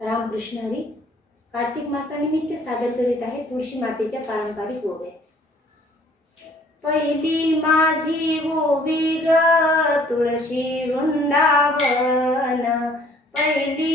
रामकृष्ण हरी कार्तिक मासानिमित्त सादर करीत आहे तुळशी मातेच्या पारंपरिक ओव्या पहिली माझी ओवी ग तुळशी वृंदावन. पहिली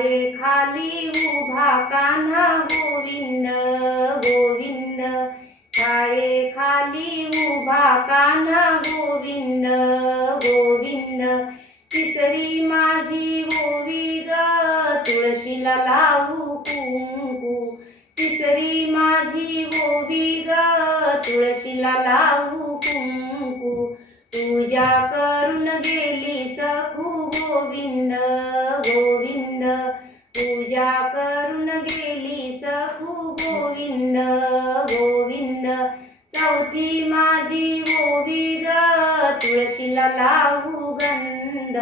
पाय खाली उभा कान्हा गोविंद गोविंद. पाय खाली उभा कान्हा गोविंद गोविंद. तिसरी माझी ओवी ग तुळशीला लावू कुंकू. तिसरी माझी ओवी ग तुळशीला लावू कुंकू. पूजा करून गेली सखू गोविंद गोविंद. चौथी माझी ओवी ग तुळशीला लावू गंध.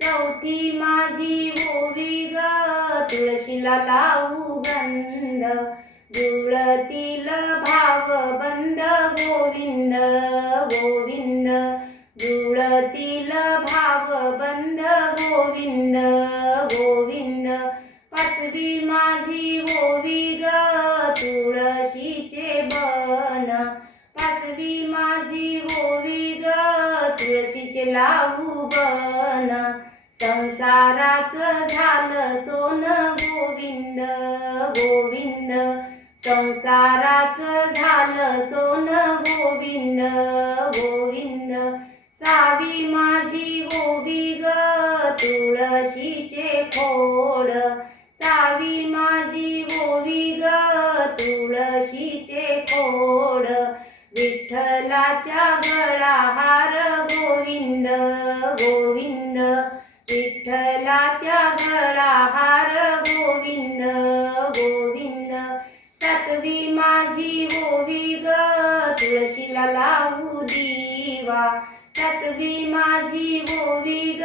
चौथी माझी ओवी ग तुळशीला लावू गंध. जुळतील भाव बंद तुळशीचे पाचवी माझी होवी ग तुळशीचे लावू बन. संसाराच झालं सोन गोविंद गोविंद. संसाराच झालं सोन गोविंद. तुळशीचे विठ्ठलाच्या गळा हार गोविंद गोविंद विठ्ठलाच्या गळा हार गोविंद गोविंद सतवी माझी ओवी ग तुळशीला लावू दिवा. सतवी माझी ओवी ग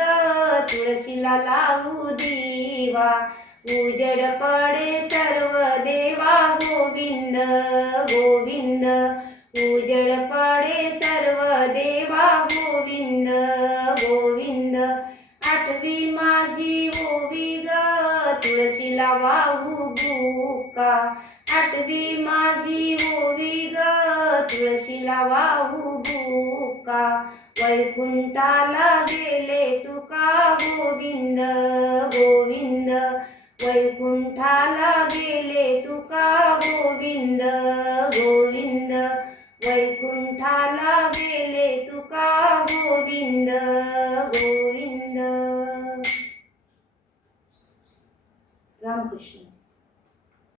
तुळशीला लावू दिवा. उजड पडे सर्व देवा तुळशीला वाहू बुका वैकुंठाला गेले तुका गोविंद गोविंद. वैकुंठाला